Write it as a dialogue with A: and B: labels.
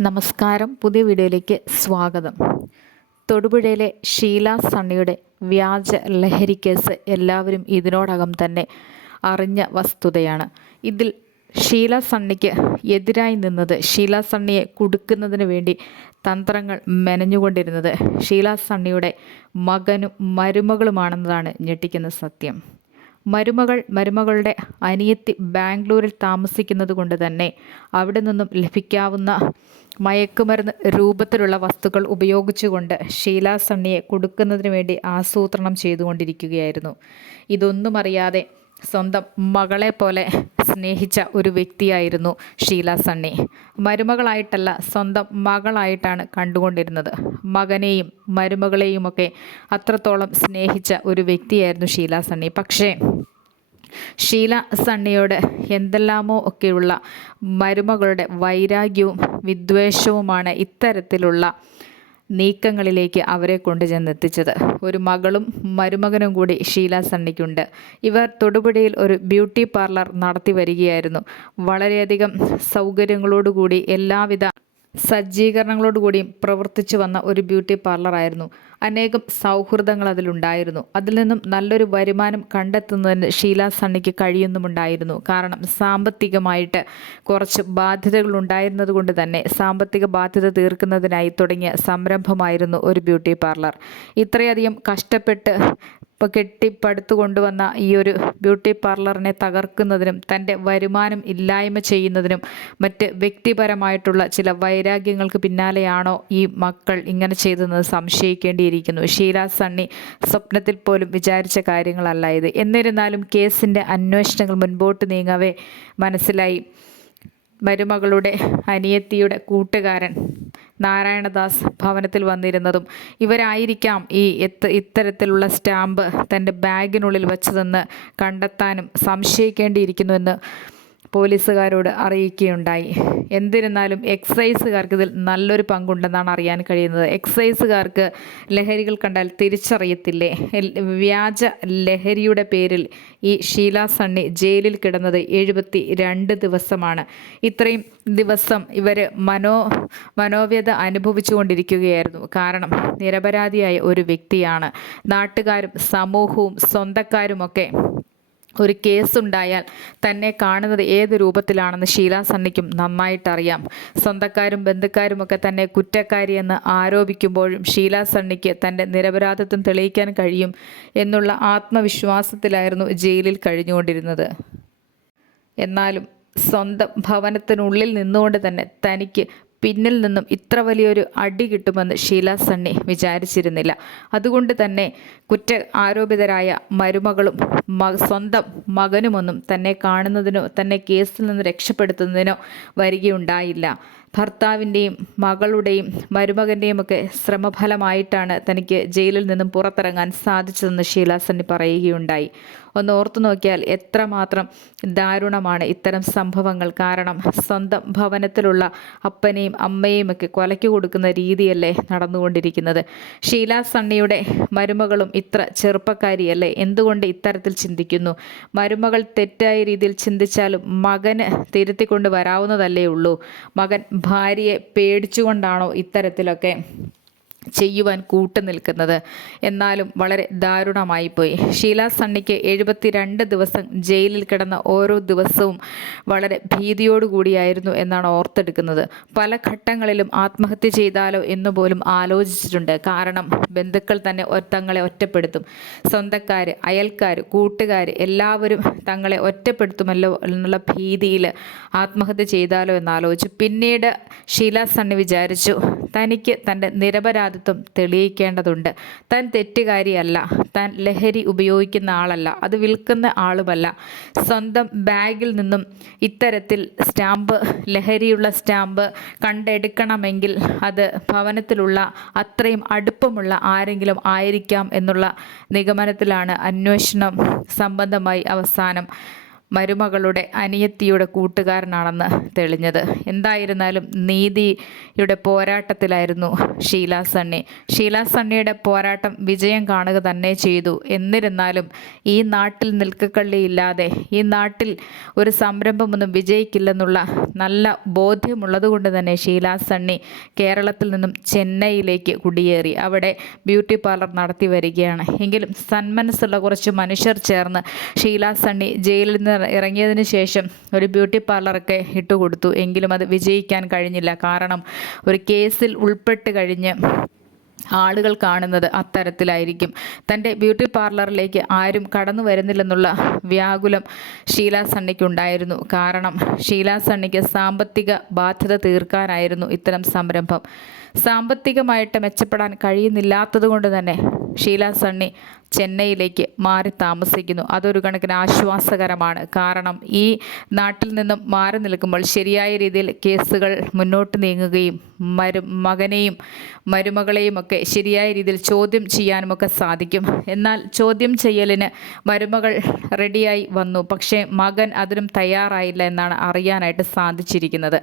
A: നമസ്കാരം. പുതിയ വീഡിയോയിലേക്ക് സ്വാഗതം. തൊടുപുഴയിലെ ഷീല സണ്ണിയുടെ വ്യാജ കേസ് എല്ലാവരും ഇതിനോടകം തന്നെ അറിഞ്ഞ വസ്തുതയാണ്. ഇതിൽ ഷീല സണ്ണിക്ക് എതിരായി നിന്നത് ഷീല സണ്ണിയെ കുടുക്കുന്നതിന് വേണ്ടി തന്ത്രങ്ങൾ മെനഞ്ഞുകൊണ്ടിരുന്നത് ഷീല സണ്ണിയുടെ മകനും മരുമകളുമാണെന്നതാണ് ഞെട്ടിക്കുന്ന സത്യം. മരുമകൾ മരുമകളുടെ അനിയത്തി ബാംഗ്ലൂരിൽ താമസിക്കുന്നത് കൊണ്ട് തന്നെ അവിടെ നിന്നും ലഭിക്കാവുന്ന മയക്കുമരുന്ന് രൂപത്തിലുള്ള വസ്തുക്കൾ ഉപയോഗിച്ചുകൊണ്ട് ഷീല സണ്ണിയെ കൊടുക്കുന്നതിന് വേണ്ടി ആസൂത്രണം ചെയ്തുകൊണ്ടിരിക്കുകയായിരുന്നു. ഇതൊന്നും അറിയാതെ സ്വന്തം മകളെ പോലെ സ്നേഹിച്ച ഒരു വ്യക്തിയായിരുന്നു ഷീല സണ്ണി. മരുമകളായിട്ടല്ല സ്വന്തം മകളായിട്ടാണ് കണ്ടുകൊണ്ടിരുന്നത്. മകനെയും മരുമകളെയുമൊക്കെ അത്രത്തോളം സ്നേഹിച്ച ഒരു വ്യക്തിയായിരുന്നു ഷീല സണ്ണി. പക്ഷേ ഷീല സണ്ണിയോട് എന്തെല്ലാമോ ഒക്കെയുള്ള മരുമകളുടെ വൈരാഗ്യവും വിദ്വേഷവുമാണ് ഇത്തരത്തിലുള്ള നീക്കങ്ങളിലേക്ക് അവരെ കൊണ്ടു ചെന്നെത്തിച്ചത്. ഒരു മകളും മരുമകനും കൂടി ഷീല സണ്ണിക്കുണ്ട്. ഇവർ തൊടുപുഴയിൽ ഒരു ബ്യൂട്ടി പാർലർ നടത്തി വരികയായിരുന്നു. വളരെയധികം സൗകര്യങ്ങളോടുകൂടി എല്ലാവിധ സജ്ജീകരണങ്ങളോടുകൂടിയും പ്രവർത്തിച്ചു വന്ന ഒരു ബ്യൂട്ടി പാർലറായിരുന്നു അനേകം സൗഹൃദങ്ങൾ അതിലുണ്ടായിരുന്നു. അതിൽ നിന്നും നല്ലൊരു വരുമാനം കണ്ടെത്തുന്നതിന് ഷീല സണ്ണിക്ക് കഴിയുന്നുമുണ്ടായിരുന്നു. കാരണം സാമ്പത്തികമായിട്ട് കുറച്ച് ബാധ്യതകൾ ഉണ്ടായിരുന്നത് കൊണ്ട് തന്നെ സാമ്പത്തിക ബാധ്യത തീർക്കുന്നതിനായി തുടങ്ങിയ സംരംഭമായിരുന്നു ഒരു ബ്യൂട്ടി പാർലർ. ഇത്രയധികം കഷ്ടപ്പെട്ട് ഇപ്പോൾ കെട്ടിപ്പടുത്തു കൊണ്ടുവന്ന ഈ ഒരു ബ്യൂട്ടി പാർലറിനെ തകർക്കുന്നതിനും തന്റെ വരുമാനം ഇല്ലായ്മ ചെയ്യുന്നതിനും മറ്റ് വ്യക്തിപരമായിട്ടുള്ള ചില വൈരാഗ്യങ്ങൾക്ക് പിന്നാലെയാണോ ഈ മക്കൾ ഇങ്ങനെ ചെയ്തതെന്ന് സംശയിക്കേണ്ടിയിരിക്കുന്നു. ഷീല സണ്ണി സ്വപ്നത്തിൽ പോലും വിചാരിച്ച കാര്യങ്ങളല്ല ഇത്. എന്നിരുന്നാലും കേസിന്റെ അന്വേഷണങ്ങൾ മുൻപോട്ട് നീങ്ങവേ മനസ്സിലായി. മരുമകളുടെ അനിയത്തിയുടെ കൂട്ടുകാരൻ നാരായണദാസ് ഭവനത്തിൽ വന്നിരുന്നതും ഇവരായിരിക്കാം ഈ ഇത്തരത്തിലുള്ള സ്റ്റാമ്പ് തന്റെ ബാഗിനുള്ളിൽ വച്ചതെന്ന് കണ്ടെത്താനും സംശയിക്കേണ്ടിയിരിക്കുന്നുവെന്ന് പോലീസുകാരോട് അറിയിക്കുകയുണ്ടായി. എന്നിരുന്നാലും എക്സൈസുകാർക്ക് ഇതിൽ നല്ലൊരു പങ്കുണ്ടെന്നാണ് അറിയാൻ കഴിയുന്നത്. എക്സൈസുകാർക്ക് ലഹരികൾ കണ്ടാൽ തിരിച്ചറിയത്തില്ലേ? വ്യാജ ലഹരിയുടെ പേരിൽ ഈ ഷീല സണ്ണി ജയിലിൽ കിടന്നത് എഴുപത്തി രണ്ട് ദിവസമാണ്. ഇത്രയും ദിവസം ഇവർ മനോ മനോവ്യത അനുഭവിച്ചുകൊണ്ടിരിക്കുകയായിരുന്നു. കാരണം നിരപരാധിയായ ഒരു വ്യക്തിയാണ്. നാട്ടുകാരും സമൂഹവും സ്വന്തക്കാരുമൊക്കെ ഒരു കേസുണ്ടായാൽ തന്നെ കാണുന്നത് ഏത് രൂപത്തിലാണെന്ന് ഷീല സണ്ണിക്കും നന്നായിട്ടറിയാം. സ്വന്തക്കാരും ബന്ധുക്കാരുമൊക്കെ തന്നെ കുറ്റക്കാരിയെന്ന് ആരോപിക്കുമ്പോഴും ഷീല സണ്ണിക്ക് തന്റെ നിരപരാധിത്വം തെളിയിക്കാൻ കഴിയും എന്നുള്ള ആത്മവിശ്വാസത്തിലായിരുന്നു ജയിലിൽ കഴിഞ്ഞുകൊണ്ടിരുന്നത്. എന്നാലും സ്വന്തം ഭവനത്തിനുള്ളിൽ നിന്നുകൊണ്ട് തന്നെ തനിക്ക് പിന്നിൽ നിന്നും ഇത്ര വലിയൊരു അടി കിട്ടുമെന്ന് ഷീല സണ്ണി വിചാരിച്ചിരുന്നില്ല. അതുകൊണ്ട് തന്നെ കുറ്റ ആരോപിതരായ മരുമകളും സ്വന്തം മകനുമൊന്നും തന്നെ കാണുന്നതിനോ തന്നെ കേസിൽ നിന്ന് രക്ഷപ്പെടുത്തുന്നതിനോ വരികയുണ്ടായില്ല. ഭർത്താവിന്റെയും മകളുടെയും മരുമകന്റെയും ഒക്കെ ശ്രമഫലമായിട്ടാണ് തനിക്ക് ജയിലിൽ നിന്നും പുറത്തിറങ്ങാൻ സാധിച്ചതെന്ന് ഷീല സണ്ണി പറയുകയുണ്ടായി. ഒന്ന് ഓർത്തു നോക്കിയാൽ എത്രമാത്രം ദാരുണമാണ് ഇത്തരം സംഭവങ്ങൾ. കാരണം സ്വന്തം ഭവനത്തിലുള്ള അപ്പനെയും അമ്മയെയും ഒക്കെ കൊലയ്ക്ക് കൊടുക്കുന്ന രീതിയല്ലേ നടന്നുകൊണ്ടിരിക്കുന്നത്. ഷീലാ സണ്ണിയുടെ മരുമകളും ഇത്ര ചെറുപ്പക്കാരിയല്ലേ? എന്തുകൊണ്ട് ഇത്തരത്തിൽ ചിന്തിക്കുന്നു? മരുമകൾ തെറ്റായ രീതിയിൽ ചിന്തിച്ചാലും മകന് തിരുത്തിക്കൊണ്ട് വരാവുന്നതല്ലേ ഉള്ളൂ. മകൻ ഭാര്യയെ പേടിച്ചുകൊണ്ടാണോ ഇത്തരത്തിലൊക്കെ? ചെയ്യുവാൻ കൂട്ടു നിൽക്കുന്നത് എന്നാലും വളരെ ദാരുണമായി പോയി ഷീല സണ്ണിക്ക് എഴുപത്തിരണ്ട് ദിവസം ജയിലിൽ കിടന്ന ഓരോ ദിവസവും വളരെ ഭീതിയോടുകൂടിയായിരുന്നു എന്നാണ് ഓർത്തെടുക്കുന്നത്. പല ഘട്ടങ്ങളിലും ആത്മഹത്യ ചെയ്താലോ എന്ന് പോലും ആലോചിച്ചിട്ടുണ്ട്. കാരണം ബന്ധുക്കൾ തന്നെ തങ്ങളെ ഒറ്റപ്പെടുത്തും. സ്വന്തക്കാർ അയൽക്കാർ കൂട്ടുകാർ എല്ലാവരും തങ്ങളെ ഒറ്റപ്പെടുത്തുമല്ലോ എന്നുള്ള ഭീതിയിൽ ആത്മഹത്യ ചെയ്താലോ എന്നാലോചിച്ചു പിന്നീട് ഷീല സണ്ണി വിചാരിച്ചു തനിക്ക് തന്റെ നിരപരാധിത്വം തെളിയിക്കേണ്ടതുണ്ട്. താൻ തെറ്റുകാരിയല്ല. താൻ ലഹരി ഉപയോഗിക്കുന്ന ആളല്ല. അത് വിൽക്കുന്ന ആളുമല്ല. സ്വന്തം ബാഗിൽ നിന്നും ഇത്തരത്തിൽ സ്റ്റാമ്പ് ലഹരിയുള്ള സ്റ്റാമ്പ് കണ്ടെടുക്കണമെങ്കിൽ അത് ഭവനത്തിലുള്ള അത്രയും അടുപ്പമുള്ള ആരെങ്കിലും ആയിരിക്കാം എന്നുള്ള നിഗമനത്തിലാണ് അന്വേഷണം സംബന്ധമായി അവസാനം. മരുമകളുടെ അനിയത്തിയുടെ കൂട്ടുകാരനാണെന്ന് തെളിഞ്ഞത്. എന്തായിരുന്നാലും നീതിയുടെ പോരാട്ടത്തിലായിരുന്നു ഷീല സണ്ണി. ഷീല സണ്ണിയുടെ പോരാട്ടം വിജയം കാണുക തന്നെ ചെയ്തു. എന്നിരുന്നാലും ഈ നാട്ടിൽ നിൽക്കക്കള്ളിയില്ലാതെ ഈ നാട്ടിൽ ഒരു സംരംഭമൊന്നും വിജയിക്കില്ലെന്നുള്ള നല്ല ബോധ്യമുള്ളത് കൊണ്ട് തന്നെ ഷീല സണ്ണി കേരളത്തിൽ നിന്നും ചെന്നൈയിലേക്ക് കുടിയേറി. അവിടെ ബ്യൂട്ടി പാർലർ നടത്തി വരികയാണ്. എങ്കിലും സന്മനസ്സുള്ള കുറച്ച് മനുഷ്യർ ചേർന്ന് ഷീല സണ്ണി ജയിലിൽ നിന്ന് ഇറങ്ങിയതിന് ശേഷം ഒരു ബ്യൂട്ടി പാർലറൊക്കെ ഇട്ടുകൊടുത്തു. എങ്കിലും അത് വിജയിക്കാൻ കഴിഞ്ഞില്ല. കാരണം ഒരു കേസിൽ ഉൾപ്പെട്ട് കഴിഞ്ഞ് ആളുകൾ കാണുന്നത് അത്തരത്തിലായിരിക്കും. തന്റെ ബ്യൂട്ടി പാർലറിലേക്ക് ആരും കടന്നു വരുന്നില്ലെന്നുള്ള വ്യാകുലം ഷീല സണ്ണിക്കുണ്ടായിരുന്നു. കാരണം ഷീല സണ്ണിക്ക് സാമ്പത്തിക ബാധ്യത തീർക്കാനായിരുന്നു ഇത്തരം സംരംഭം. സാമ്പത്തികമായിട്ട് മെച്ചപ്പെടാൻ കഴിയുന്നില്ലാത്തതുകൊണ്ട് തന്നെ ഷീല സണ്ണി ചെന്നൈയിലേക്ക് മാറി താമസിക്കുന്നു. അതൊരു കണക്കിന് ആശ്വാസകരമാണ്. കാരണം ഈ നാട്ടിൽ നിന്നും മാറി നിൽക്കുമ്പോൾ ശരിയായ രീതിയിൽ കേസുകൾ മുന്നോട്ട് നീങ്ങുകയും മരു മകനെയും മരുമകളെയും ഒക്കെ ശരിയായ രീതിയിൽ ചോദ്യം ചെയ്യാനുമൊക്കെ സാധിക്കും. എന്നാൽ ചോദ്യം ചെയ്യലിന് മരുമകൾ റെഡിയായി വന്നു. പക്ഷേ മകൻ അതിനും തയ്യാറായില്ല എന്നാണ് അറിയാനായിട്ട് സാധിച്ചിരിക്കുന്നത്.